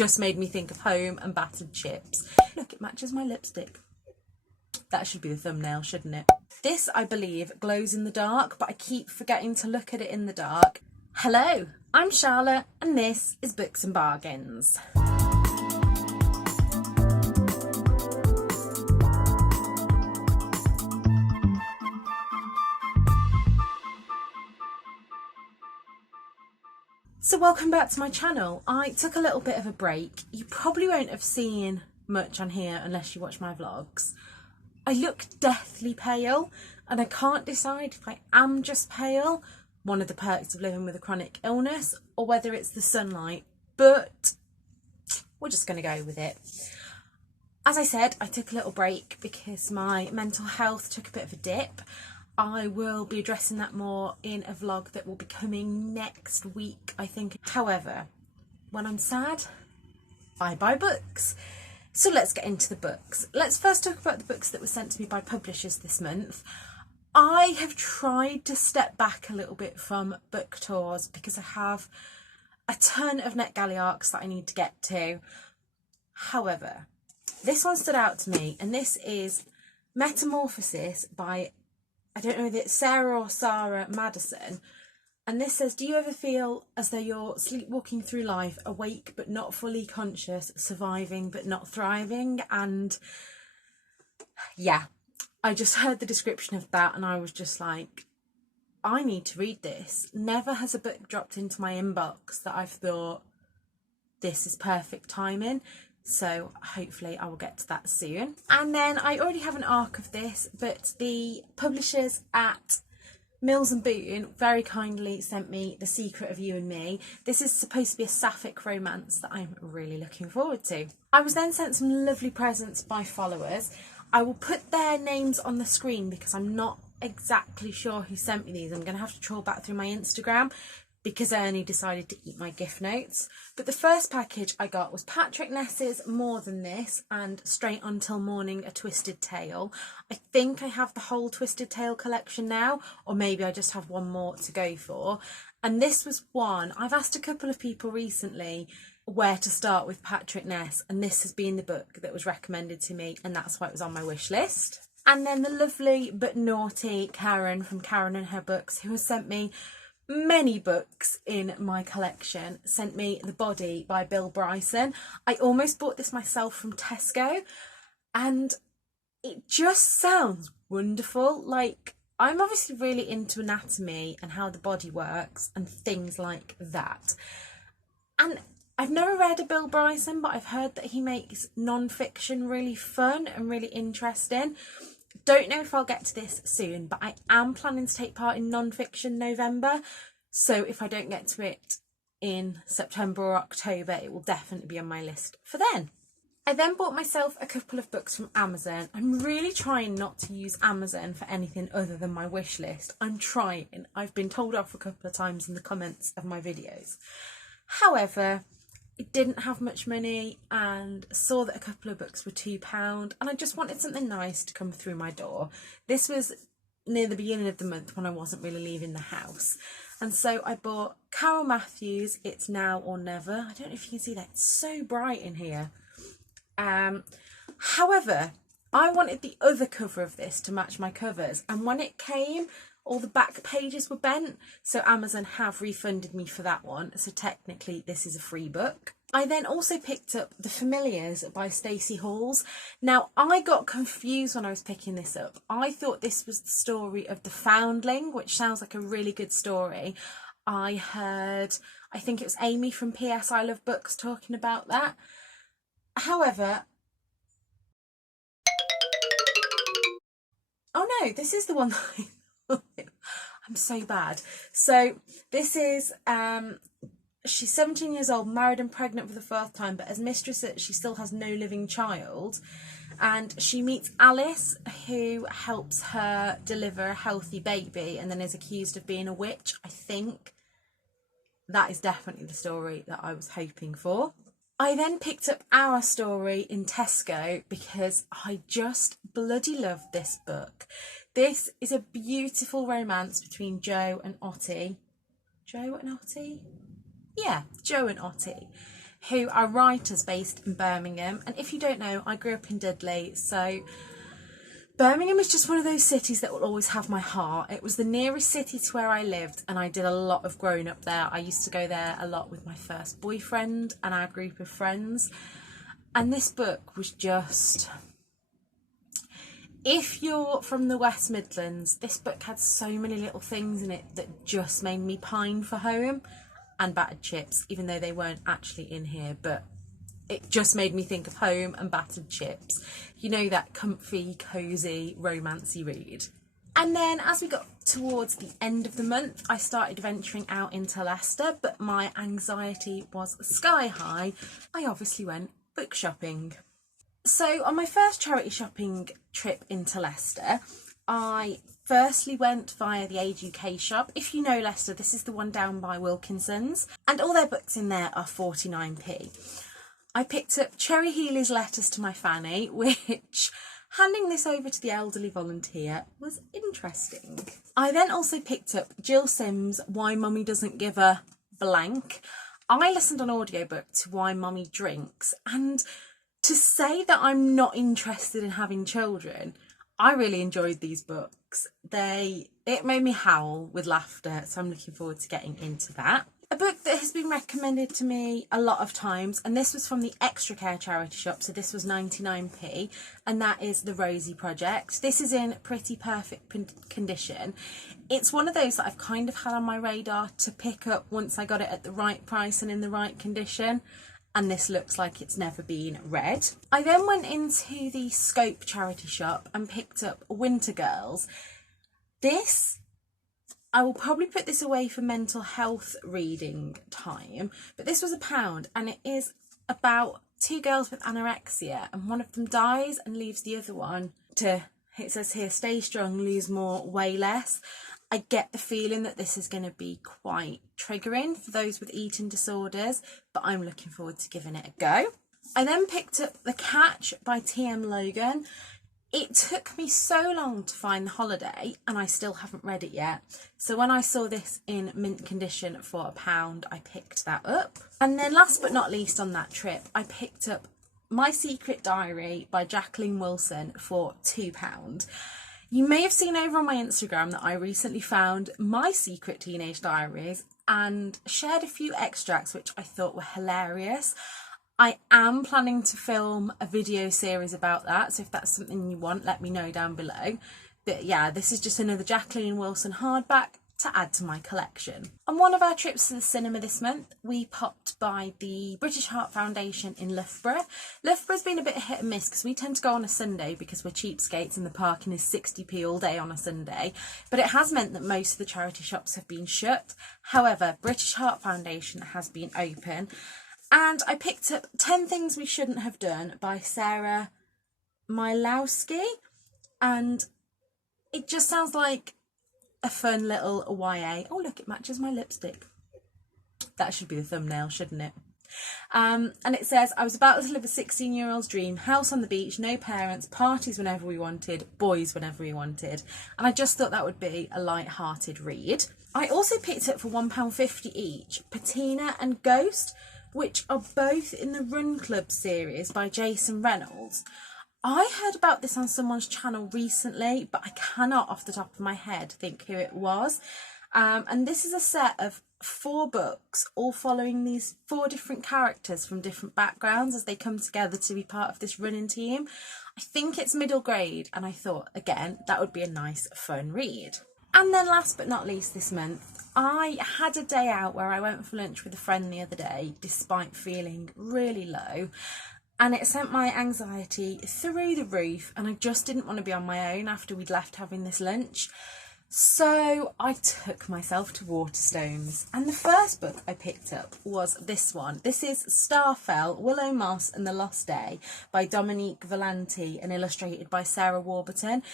just made me think of home and battered chips. Look, it matches my lipstick. That should be the thumbnail, shouldn't it? This, I believe, glows in the dark, but I keep forgetting to look at it in the dark. Hello, I'm Charlotte, and this is Books and Bargains. So welcome back to my channel. I took a little bit of a break. You probably won't have seen much on here unless you watch my vlogs. I look deathly pale and I can't decide if I am just pale, one of the perks of living with a chronic illness, or whether it's the sunlight, but we're just going to go with it. As I said, I took a little break because my mental health took a bit of a dip. I will be addressing that more in a vlog that will be coming next week, I think. However, when I'm sad, I buy books. So let's get into the books. Let's first talk about the books that were sent to me by publishers this month. I have tried to step back a little bit from book tours because I have a ton of NetGalley arcs that I need to get to. However, this one stood out to me, and this is Metamorphosis by, I don't know whether it's Sarah or Sarah Madison, and this says, do you ever feel as though you're sleepwalking through life, awake but not fully conscious, surviving but not thriving? And yeah, I just heard the description of that and I was just like, I need to read this. Never has a book dropped into my inbox that I've thought, this is perfect timing. So hopefully I will get to that soon. And then I already have an arc of this, but the publishers at Mills and Boon very kindly sent me The Secret of You and Me. This is supposed to be a sapphic romance that I'm really looking forward to. I was then sent some lovely presents by followers. I will put their names on the screen because I'm not exactly sure who sent me these. I'm going to have to trawl back through my Instagram because I only decided to eat my gift notes. But the first package I got was Patrick Ness's More Than This and Straight On Till Morning, A Twisted Tale. I think I have the whole Twisted Tale collection now, or maybe I just have one more to go for. And this was one, I've asked a couple of people recently where to start with Patrick Ness, and this has been the book that was recommended to me, and that's why it was on my wish list. And then the lovely but naughty Karen from Karen and Her Books, who has sent me many books in my collection, sent me The Body by Bill Bryson. I almost bought this myself from Tesco and it just sounds wonderful. Like, I'm obviously really into anatomy and how the body works and things like that. And I've never read a Bill Bryson, but I've heard that he makes non-fiction really fun and really interesting. Don't know if I'll get to this soon, but I am planning to take part in non-fiction November. So if I don't get to it in September or October, it will definitely be on my list for then. I then bought myself a couple of books from Amazon. I'm really trying not to use Amazon for anything other than my wish list. I'm trying. I've been told off a couple of times in the comments of my videos. However, I didn't have much money and saw that a couple of books were £2 and I just wanted something nice to come through my door. This was near the beginning of the month when I wasn't really leaving the house. And so I bought Carol Matthews' It's Now or Never. I don't know if you can see that. It's so bright in here. However, I wanted the other cover of this to match my covers. And when it came, all the back pages were bent, so Amazon have refunded me for that one, so technically this is a free book. I then also picked up The Familiars by Stacey Halls. Now, I got confused when I was picking this up. I thought this was the story of the foundling, which sounds like a really good story. I heard, I think it was Amy from PS I Love Books talking about that. However, oh no, this is the one that I'm so bad. So this is, she's 17 years old, married and pregnant for the fourth time, but as mistress she still has no living child. And she meets Alice, who helps her deliver a healthy baby and then is accused of being a witch. I think that is definitely the story that I was hoping for. I then picked up Our Story in Tesco because I just bloody love this book. This is a beautiful romance between Joe and Ottie. Joe and Ottie? Yeah, Joe and Ottie, who are writers based in Birmingham. And if you don't know, I grew up in Dudley, so Birmingham is just one of those cities that will always have my heart. It was the nearest city to where I lived, and I did a lot of growing up there. I used to go there a lot with my first boyfriend and our group of friends. And this book was just... If you're from the West Midlands, this book had so many little things in it that just made me pine for home and battered chips, even though they weren't actually in here, but it just made me think of home and battered chips. You know, that comfy, cosy, romancy read. And then as we got towards the end of the month, I started venturing out into Leicester, but my anxiety was sky high. I obviously went book shopping. So on my first charity shopping trip into Leicester, I firstly went via the Age UK shop. If you know Leicester, this is the one down by Wilkinson's, and all their books in there are 49p. I picked up Cherry Healy's Letters to My Fanny, which, handing this over to the elderly volunteer, was interesting. I then also picked up Jill Sims' Why Mummy Doesn't Give a Blank. I listened on audiobook to Why Mummy Drinks, and to say that I'm not interested in having children, I really enjoyed these books. It made me howl with laughter, so I'm looking forward to getting into that. A book that has been recommended to me a lot of times, and this was from the Extra Care charity shop, so this was 99p, and that is The Rosie Project. This is in pretty perfect condition. It's one of those that I've kind of had on my radar to pick up once I got it at the right price and in the right condition, and this looks like it's never been read. I then went into the Scope charity shop and picked up Winter Girls. I will probably put this away for mental health reading time, but this was £1, and it is about two girls with anorexia, and one of them dies and leaves the other one to, it says here, stay strong, lose more, weigh less. I get the feeling that this is going to be quite triggering for those with eating disorders, but I'm looking forward to giving it a go. I then picked up The Catch by T.M. Logan. It took me so long to find The Holiday, and I still haven't read it yet. So when I saw this in mint condition for £1, I picked that up. And then last but not least on that trip, I picked up My Secret Diary by Jacqueline Wilson for £2. You may have seen over on my Instagram that I recently found My Secret Teenage Diaries and shared a few extracts which I thought were hilarious. I am planning to film a video series about that, so if that's something you want, let me know down below. But yeah, this is just another Jacqueline Wilson hardback to add to my collection. On one of our trips to the cinema this month, we popped by the British Heart Foundation in Loughborough. Loughborough's been a bit hit and miss because we tend to go on a Sunday because we're cheapskates and the parking is 60p all day on a Sunday, but it has meant that most of the charity shops have been shut. However, British Heart Foundation has been open. And I picked up 10 Things We Shouldn't Have Done by Sarah Milowski, and it just sounds like a fun little YA. Oh look, it matches my lipstick. That should be the thumbnail, shouldn't it? And it says, I was about to live a 16-year-old's dream, house on the beach, no parents, parties whenever we wanted, boys whenever we wanted. And I just thought that would be a light-hearted read. I also picked up for £1.50 each Patina and Ghost, which are both in the Run Club series by Jason Reynolds. I heard about this on someone's channel recently, but I cannot off the top of my head think who it was. And this is a set of 4 books, all following these 4 different characters from different backgrounds as they come together to be part of this running team. I think it's middle grade, and I thought, again, that would be a nice, fun read. And then last but not least this month, I had a day out where I went for lunch with a friend the other day, despite feeling really low, and it sent my anxiety through the roof, and I just didn't want to be on my own after we'd left having this lunch. So I took myself to Waterstones, and the first book I picked up was this one. This is Starfell, Willow Moss and the Lost Day by Dominique Valenti and illustrated by Sarah Warburton.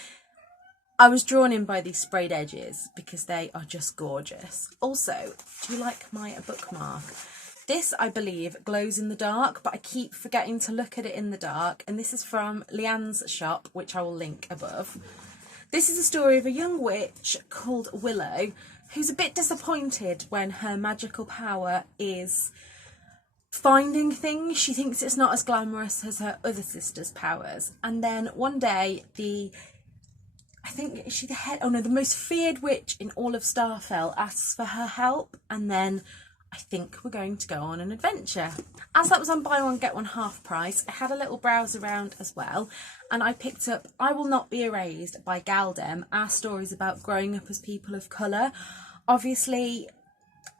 I was drawn in by these sprayed edges because they are just gorgeous. Also, do you like my bookmark? This, I believe, glows in the dark, but I keep forgetting to look at it in the dark. And this is from Leanne's shop, which I will link above. This is a story of a young witch called Willow, who's a bit disappointed when her magical power is finding things. She thinks it's not as glamorous as her other sister's powers. And then one day the most feared witch in all of Starfell asks for her help, and then I think we're going to go on an adventure. As that was on buy one get one half price, I had a little browse around as well, and I picked up I Will Not Be Erased by Galdem, our stories about growing up as people of colour. Obviously,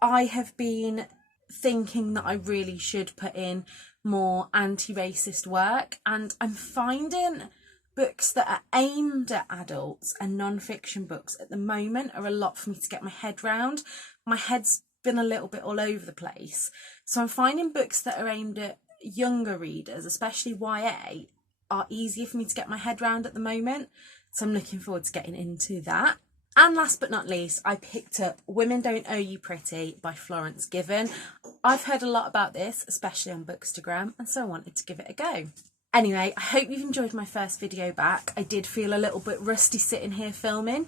I have been thinking that I really should put in more anti-racist work, and I'm finding books that are aimed at adults and non-fiction books at the moment are a lot for me to get my head round. My head's been a little bit all over the place, so I'm finding books that are aimed at younger readers, especially YA, are easier for me to get my head round at the moment, so I'm looking forward to getting into that. And last but not least, I picked up Women Don't Owe You Pretty by Florence Given. I've heard a lot about this, especially on Bookstagram, and so I wanted to give it a go. Anyway, I hope you've enjoyed my first video back. I did feel a little bit rusty sitting here filming,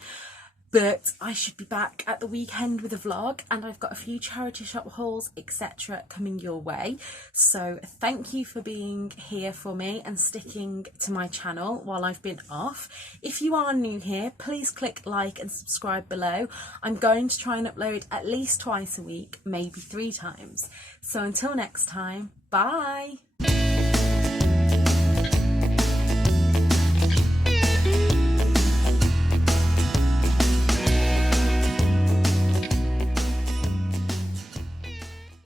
but I should be back at the weekend with a vlog, and I've got a few charity shop hauls, etc. coming your way. So thank you for being here for me and sticking to my channel while I've been off. If you are new here, please click like and subscribe below. I'm going to try and upload at least twice a week, maybe 3 times. So until next time, bye!